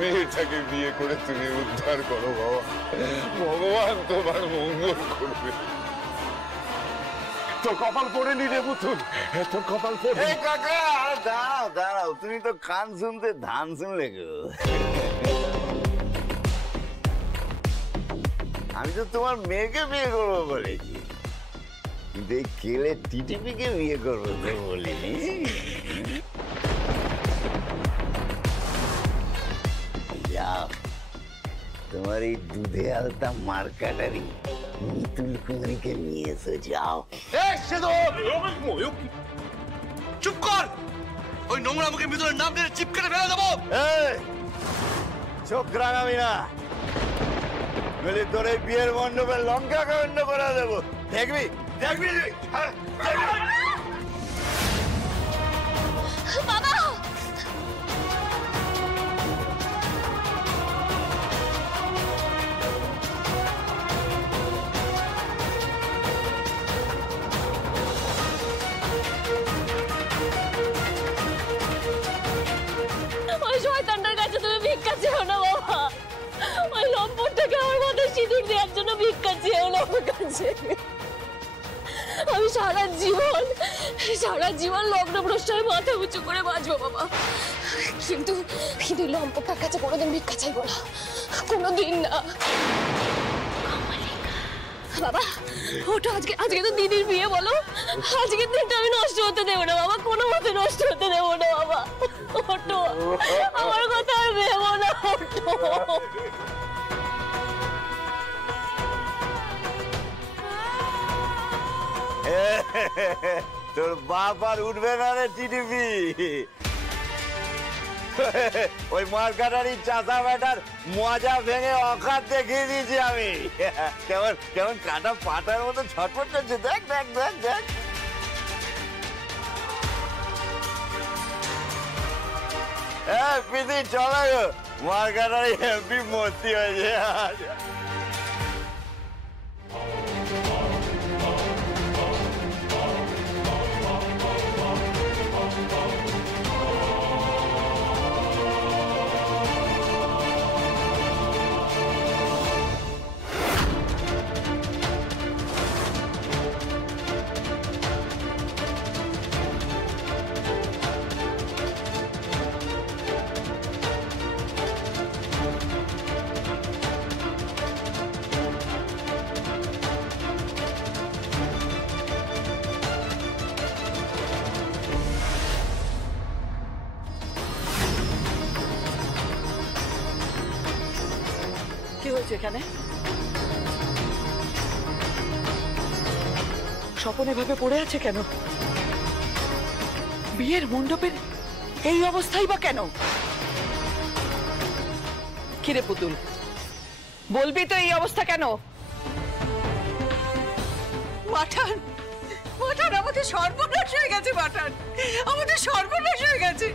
মেয়েটাকে বিয়ে করে তুমি উদ্ধার করো বাবা, ভগবান তোমার মঙ্গল করবে। তোর কপাল পড়ে নি রে পুতুল, তোর কপাল পড়ে। কাকা দাঁড়াও দাঁড়াও, তুমি তো কান শুনতে ধান শুনলে গো। আমি তো তোমার মেয়েকে বিয়ে করবো বলেছি, কিন্তু এই কেলে টিটিপিকে বিয়ে করবো তো বলিনি। যাও, তোমার এই দুধে আলতা মার্কাটারি মিতুল কুমারীকে নিয়ে এসো, যাও। চুপ কর, ওই নোংরা মুখে মিতুলের নাম নিয়ে চিপ কেটে ফেলে দেবো। চোখ রাগাবি না, বলি তোর এই বিয়ের মণ্ডপে লঙ্কা কাণ্ড করে দেবো, দেখবি দেখবি। বাবা ওই শয়তানটার কাছে তুমি ভিক্ষা চেও না বাবা, ওই লম্পটটাকে আমার মাথায় সিঁদুর দেওয়ার জন্য ভিক্ষা চেও না আমার কাছে। আমি সারা জীবন লগ্নভ্রষ্ট হয়ে মাথা উঁচু করে বাঁচবো বাবা, কিন্তু কিন্তু লম্পটার কাছে কোনোদিন ভিক্ষা চাইবো না, কোনোদিন না। বাবা ওটা আজকে তো দিদির বিয়ে, বলো আজকের দিনটা আমি নষ্ট হতে দেবো না বাবা, কোনো মতে নষ্ট হতে দেবো না বাবা। ওটো, আমার কথা আর ভেবো না, ওটো। তোর বাপ আর উঠবে না রে টিটিপি, ওই মার্কাটারি চাষা বেটার মজা ভেঙে অকাত দেখিয়ে দিয়েছি আমি। কেমন কেমন কাটা পাটার মতো ছটফট করছে, দেখ দেখ দেখ দেখ। পিসি চলো গো, মার্কাটারি হেভি মস্তি হয়েছে। কি হয়েছে এখানে? স্বপন এভাবে পড়ে আছে কেন? বিয়ের মণ্ডপের এই অবস্থাই বা কেন? কিরে পুতুল, বলবি তো এই অবস্থা কেন? মাঠান, মাঠান আমাদের সর্বনাশ হয়ে গেছে, মাঠান আমাদের সর্বনাশ হয়ে গেছে।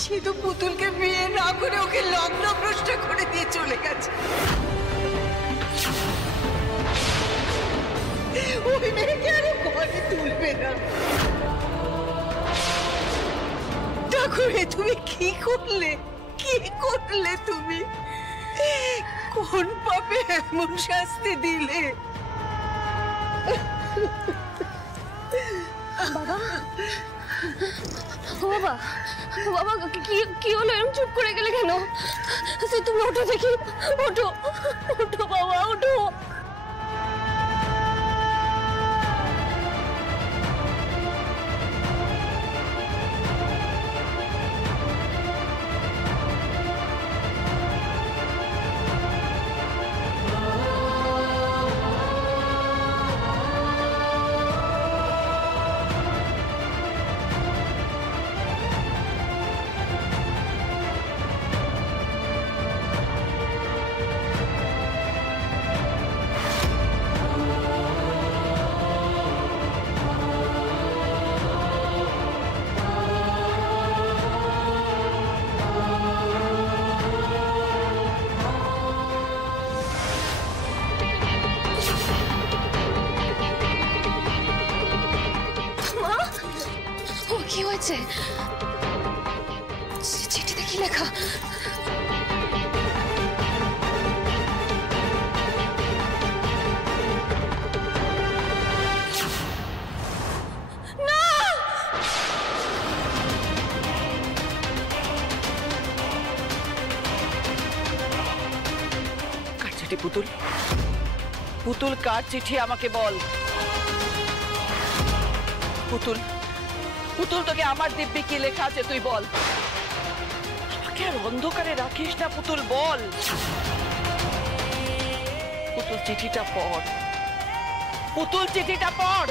সে তো পুতুলকে বিয়ে না করে ওকে লগ্নভ্রষ্ট করে দিয়ে চলে গেছে। ওই মেয়েকে আরো ঘরে তুলবে না। ঠাকুরে তুমি কি করলে, কি করলে তুমি? কোন পাপে এমন শাস্তি দিলে? বাবা বাবা বাবা কি হলো, এরকম চুপ করে গেলে কেন? তুমি ওঠো দেখি, ওঠো ওঠো বাবা, ওঠো। চিঠি পুতুল? পুতুল কার চিঠি আমাকে বল। পুতুল, পুতুল তোকে আমার দিব্যি কি লেখা আছে তুই বল। আমাকে আর অন্ধকারে রাখিস না পুতুল, বল। পুতুল চিঠিটা পড়, পুতুল চিঠিটা পড়।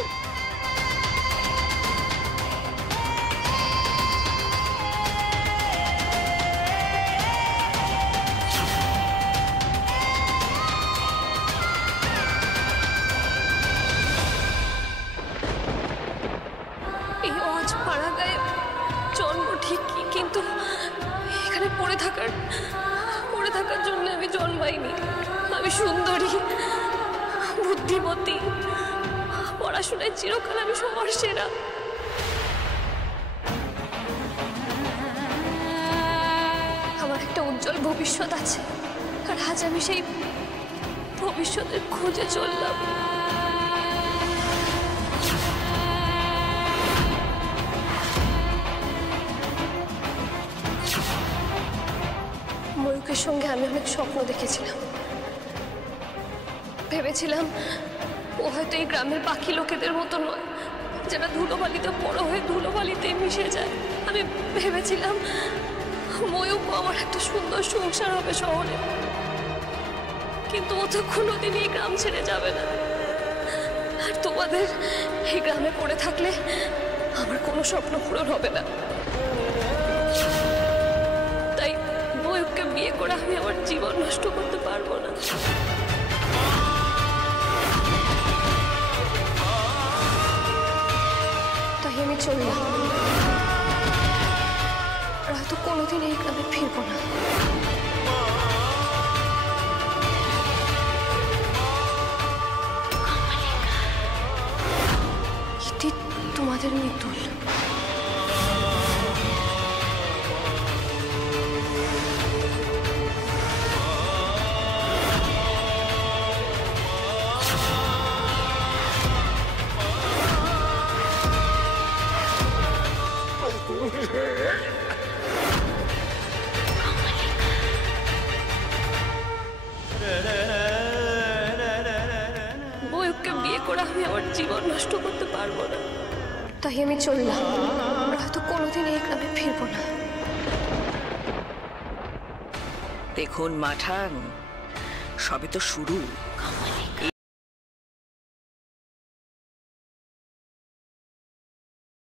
এই অজ পাড়া গায়ে জন্ম ঠিকই, কিন্তু এখানে পড়ে থাকার জন্য আমি জন্মাইনি। আমি সুন্দরী, বুদ্ধিমতী, পড়াশোনায় চিরকাল আমি সবার সেরা। আমার একটা উজ্জ্বল ভবিষ্যৎ আছে, আর আজ আমি সেই ভবিষ্যতের খোঁজে চললাম। ময়ূকের সঙ্গে আমি অনেক স্বপ্ন দেখেছিলাম। ভেবেছিলাম ও হয়তো এই গ্রামের বাকি লোকেদের মতো নয়, যারা ধুলোবালিতে বড় হয়ে ধুলোবালিতে মিশে যায়। আমি ভেবেছিলাম ময়ূক আমার একটা সুন্দর সংসার হবে শহরে, কিন্তু ও তো কোনোদিন এই গ্রাম ছেড়ে যাবে না। আর তোমাদের এই গ্রামে পড়ে থাকলে আমার কোনো স্বপ্ন পূরণ হবে না। তাই ময়ূককে বিয়ে করে আমি আমার জীবন নষ্ট করতে পারবো না। তাই আমি চললাম, আর হয়তো কোনোদিন এই গ্রামে ফিরবো না। এটি তোমাদের মিতুল। ময়ূককে বিয়ে করে আমি আমার জীবন নষ্ট করতে পারবো না। তাই আমি চললাম, আর হয়তো কোনোদিন এই গ্রামে ফিরবো না। দেখুন মাঠান, সবে তো শুরু।